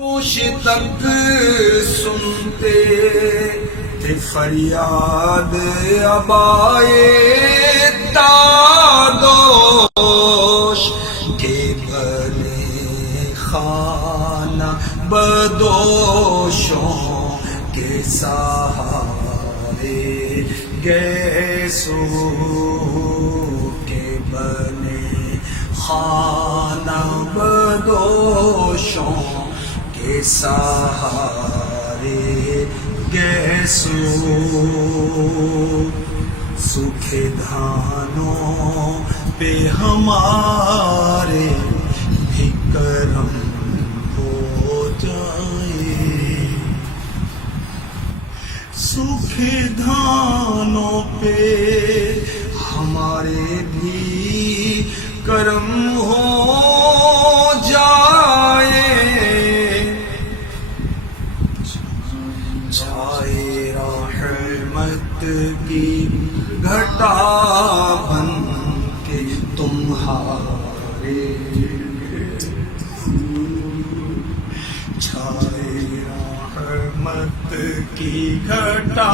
ہوش تک سنتے تھے فریاد ابائے دادوش کے بنے خانہ بدوشوں کے سہارے گیسو کے بنے خانہ بدوشوں کے سہارے گیسو سوکھے دھانوں پہ ہمارے بھی کرم ہو جائے، سوکھے دھانوں پہ ہمارے بھی کرم ہو جائے، چھائے رحمت کی گھٹا بن کے تمہارے، چھائے رحمت کی گھٹا